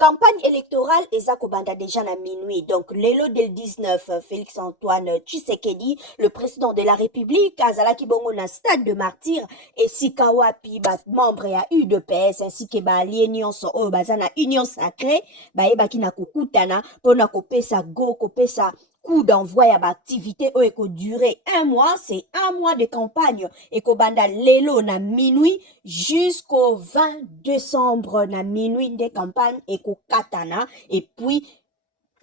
Campagne électorale, Ezako Banda déjà à minuit. Donc, l'élo del 19, Félix-Antoine Tshisekedi, le président de la République, Azalaki Bongo na stade de martyr, et Sikawapi, membre ya UDPS, ainsi que l'Union, Bazana Union sacrée, Ebaki na kukutana, pona kopesa go, kopesa coup d'envoi à activité ou éco durer un mois, c'est un mois de campagne. Eko banda lelo na minuit jusqu'au 20 décembre na minuit de campagne eko katana. Et puis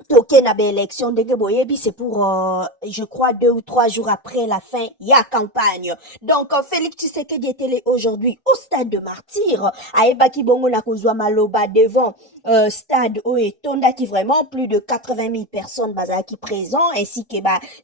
token na élection de Geboyebi, c'est pour, je crois, 2 ou 3 jours après la fin, il y a campagne. Donc, Félix Tshisekedi était aujourd'hui au stade de martyr. Aebaki Bongo na kozwa maloba devant stade où est tonda qui vraiment plus de 80 000 personnes qui présents, ainsi que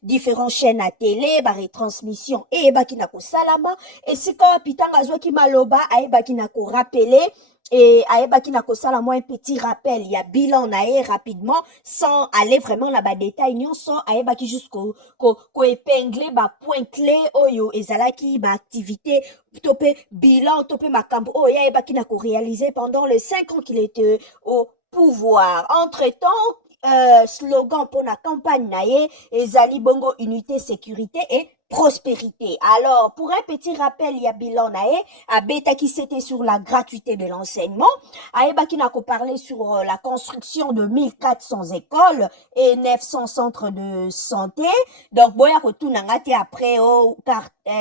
différentes chaînes à télé, retransmission, et ebaki na ko salama. Et si quand pitanga zwa ki maloba, aebaki na ko rappeler, et aebaki na kosala moi un petit rappel, il y a bilan nae rapidement sans aller vraiment là bas détail nyonso aebaki jusqu'au ko épingler point clé oyo ezalaki activité topé bilan topé makambo oyo aebaki na ko réaliser pendant les 5 ans qu'il était au pouvoir. Entre-temps, slogan pour la campagne nae ezali bongo unité sécurité et prospérité. Alors, pour un petit rappel, il y a bilan nae, à Beta qui c'était sur la gratuité de l'enseignement, à Eba qui n'a qu'à parler sur la construction de 1400 écoles et 900 centres de santé. Donc, boya ko tout nangate après,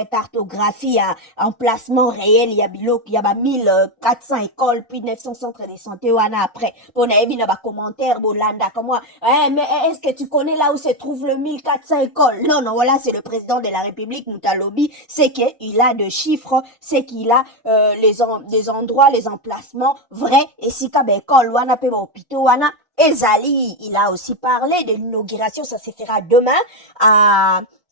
cartographie à emplacement réel, il y a bilo, il y a 1400 écoles, puis 900 centres de santé, ou après, pour na ebi na ba commentaire, bolanda, comme moi, mais est-ce que tu connais là où se trouve le 1400 écoles? Non, non, voilà, c'est le président de la République, Moutalobi, c'est qu'il a de chiffres, c'est qu'il a les endroits, les emplacements vrais, et si ka école, wana pe hôpitaux, wana, Ezali, il a aussi parlé de l'inauguration, ça se fera demain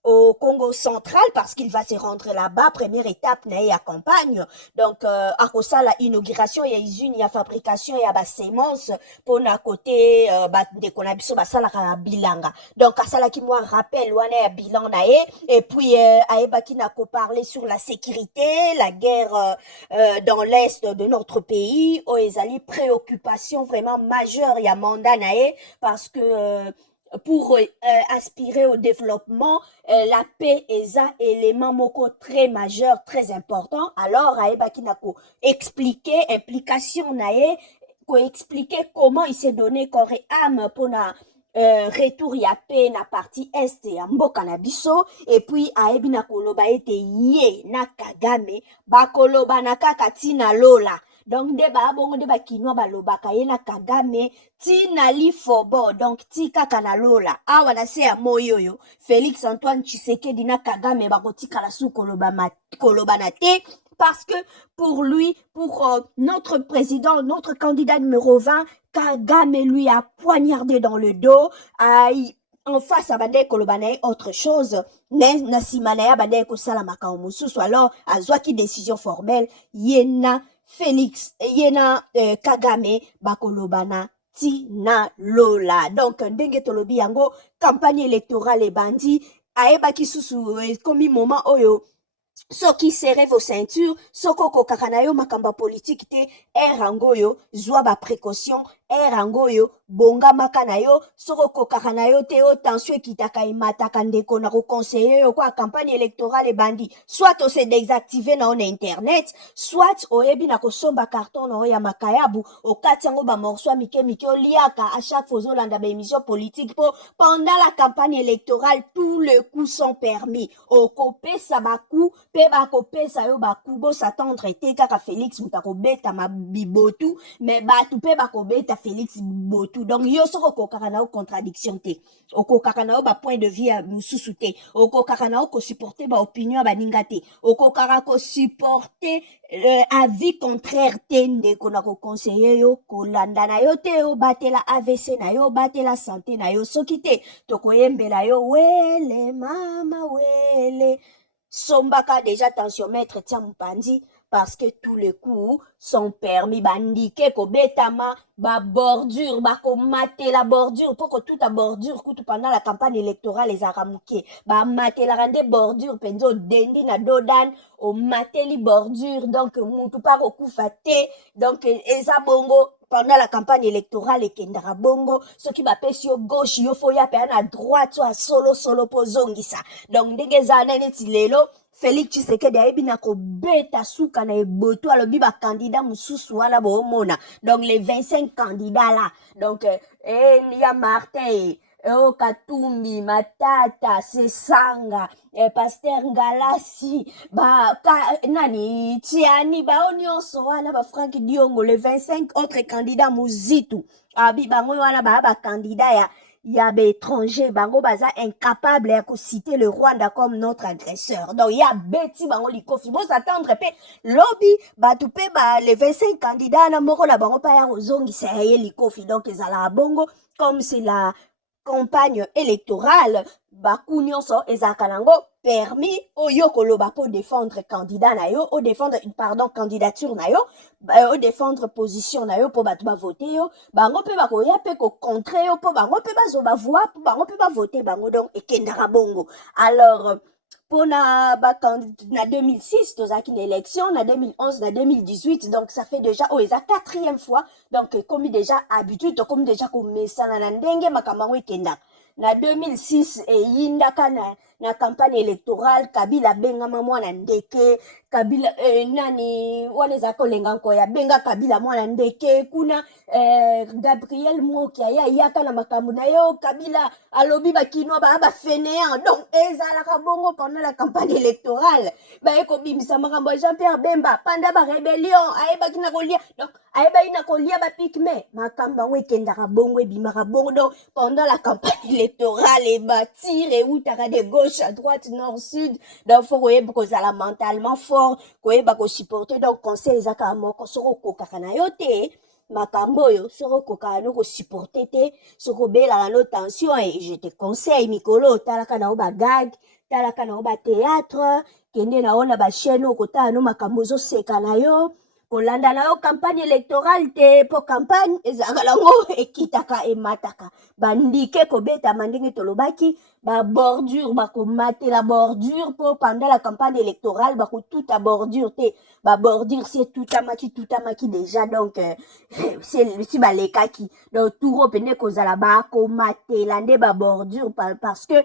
au Congo central parce qu'il va se rendre là-bas, première étape na campagne. Donc à cause la inauguration il y a usine, il y a fabrication, il y a sémence pour na côté de konabiso basala ka bilanga. Donc à ça là qui moi rappelle wana ya bilan na et puis aebaki na ko parler sur la sécurité, la guerre dans l'est de notre pays, ezali préoccupation vraiment majeure il y a mandat na parce que pour aspirer au développement, la paix est un élément moko très majeur, très important. Alors, aebaki nako expliquer implication nae, ko expliquer comment il s'est donné corps et âme pour na retour ya paix na partie est ya mboka na biso. Et puis aebi na koloba ete ye na Kagame bakoloba na kaka tina lola. Donc deba bongo deba kinwa balobaka ye na Kagame tina li fobo donc ti kaka na lola awa na se ya moyoyo Félix Antoine Tshisekedi na Kagame bakotika la sou koloba na te parce que pour lui pour notre président notre candidat numéro 20 Kagame lui a poignardé dans le dos en face à bande kolobanae autre chose mais na simanaya bande ko sala makao mususu alors azwaki décision formelle yena Félix yena Kagame bakolobana tina lola. Donc ndenge tolobi yango campagne électorale ebandi aebaki susu komi moment oyo soki serrez vos ceintures soko kokaka na yo makamba politique te erango yo zwa ba précaution erango yo bonga maka na yo soko kokaka na yo te o tension ekitaka emataka ndeko na conseiller yo kwa campagne électorale ebandi soit on se désactiver na on internet soit oyebi na kosomba carton na ya makayabu okati yango ba morceau mike mike oliaka à chaque fois ozolanda ba émission politique po pendant la campagne électorale tous les coups sont permis okopesa baku pe bakopesa yo baku bosatendre te kaka Félix mutakobeta mabibotu mais batu pe bakobeta Félix botu donc yo soko kokaka na contradiction te okokaka na ba point de vue mususu te okokaka na ko supporter ba opinion ba ninga te okokaka ko supporter avis contraire te ndeko na ko conseiller yo kolanda na yo te yo batela AVC na yo batela santé na yo soki te tokoyembela yo wele mama wele sombaka déjà tensiomètre tia mupandi parce que tous les coups sont permis bandike ko betama ba bordure ba ko mater la bordure pour que tout à bordure tout pendant la campagne électorale les aramuke ba mater la rende bordure penzo dendi na dodan o mateli bordure donc mutu pa ko kufa te donc eza bongo pendant la campagne électorale ekendaka bongo soki bapesi yo gauche yo fo ya pe na droite so solo pozongisa donc ndenge eza neti lelo Félix Tshisekedi ayebi na kobeta suka na eboto alobi ba candidat mususu wana boomona donc les 25 candidats là donc ya Martin Katumbi Matata Sesanga Pasteur Ngalasi nani Tiani nyonso wana ba Frank Diongo les 25 autres candidats muzitu abi bango wana ba candidat ya étranger bango baza incapable ya citer le Rwanda comme notre agresseur donc ya beti bango likofi bo s'attendre pe lobby batu pe les 25 candidats na moko na bango pa ya kozongisa ye likofi donc ezala bongo comme c'est la campagne électorale baku nyonso ezalaka nango permis oyo koloba po défendre candidat na yo o défendre candidature na yo o défendre position na yo po bato ba voter yo bango pe bakoya pe ko contre yo po bango pe bazoba voix po bango pe ba voter bango donc ekendaka bongo alors pour na 2006 tozaki na élection na 2011 na 2018 donc ça fait déjà eza 4e fois donc comme déjà habitude comme déjà komesana na ndenge makambo ekendaka na 2006 eyindaka na campagne électorale Kabila bengama mwana ndeke Kabila nani wana eza kolenga nkoya benga Kabila mwana ndeke kuna Gabriel Mokia yaka na makambo na yo Kabila alobi bakinwa ba fainéant donc ezalaka bongo pendant la campagne électorale ekobimisa makambo Jean-Pierre Bemba pendant ba rébellion ayebaki na kolia donc ayebaki na kolia ba pigme makambo ngo ekendaka bongo ebimaka bongo donc pendant la campagne électorale et batire et outaka de gauche à droite nord sud donc faut koyeba kozala mentalement fort koyeba ko supporter donc conseil ezaka moko soko kokaka na yo te makambo oyo soko kokaka no ko supporter te soko bela no tension et je te conseille mikolo talaka na ba gag talaka na ba théâtre kende na ona ba chaîne okotala no makambo zo seka na yo kolanda na yo campagne électorale te po campagne ezaka lango ekitaka emataka bandike kobeta mandenge tolobaki ba bordure bakomate la bordure po pendant la campagne électorale tout à bordure te ba bordure c'est tout amaki déjà donc c'est si balekaki donc tout pende kozala bakomate lande ba bordure parce que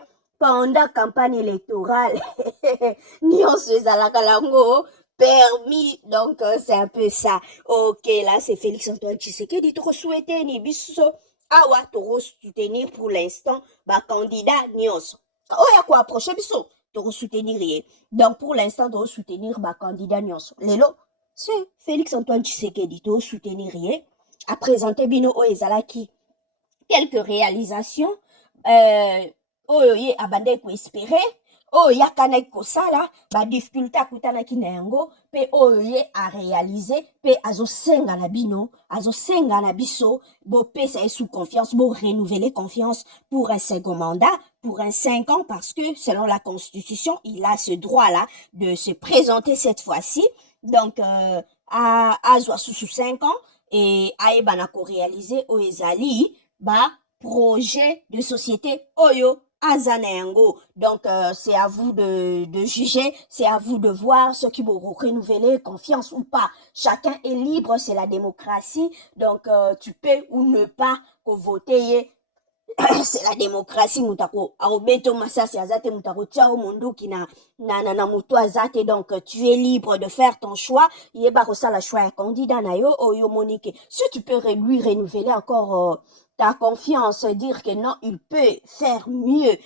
pendant campagne électorale nyonso ezalaka lango permis donc c'est un peu ça ok là c'est Félix Antoine Tshisekedi toko souhaiter ni biso awa toko soutenir pour l'instant ba candidat nyonso oya ko approcher biso toko soutenir rien donc pour l'instant toko soutenir ba candidat nyonso lelo c'est Félix Antoine Tshisekedi toko soutenir rien à présenter bino o ezalaki quelques réalisations oyo ye abandai ko espérer oyo yakanaki kosala badifficulté akutanaki na yango mpe oyo ye aréalise mpe azosenga na bino azosenga na biso bopesa ye sous confiance renouveler confiance pour un second mandat pour un 5 ans parce que selon la constitution il a ce droit là de se présenter cette fois-ci donc azwa sous 5 ans et ayeba na koréaliser oyo ezali projet de société oyo azana yango donc c'est à vous de juger c'est à vous de voir ceux qui vont renouveler confiance ou pas chacun est libre c'est la démocratie donc tu peux ou ne pas voter c'est la démocratie mutako arobeto masasi azate mutako tiao monduki na muto azate donc tu es libre de faire ton choix yeba ko sala choix un candidat na yo oyo monique si tu peux lui renouveler encore ta confiance, dire que non, il peut faire mieux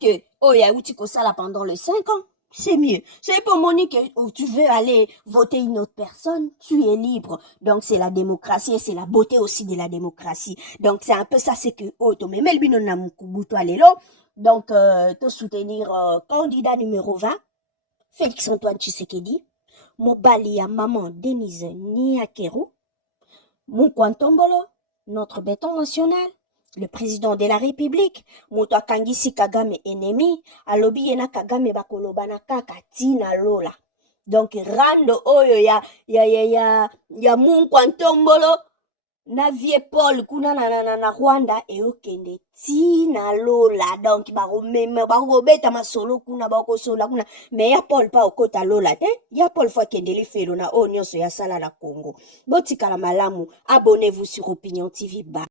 que Oyauti Kosala pendant les 5 ans. C'est mieux. C'est pour Monique où tu veux aller voter une autre personne, tu es libre. Donc c'est la démocratie et c'est la beauté aussi de la démocratie. Donc c'est un peu ça, c'est que mais Melbino Namukubuto Alelo. Donc te soutenir candidat numéro 20, Félix Antoine Tshisekedi, Mobali à maman Denise Niakero, Mukwantombolo, notre béton national, le président de la République, moto akangisi Kagame ennemi, alobi yena Kagame bakoloba na kaka tina lola. Donc rando oyo ya Munkwantombolo na vie Paul kuna na Rwanda eokende tina lola donc bakobeta masolo kuna bakosola kuna mais ya Paul pa okota lola te ya Paul fois kendeli felo na o nyonso ya sala na Congo botikala malamu abonnez-vous sur Opinion TV.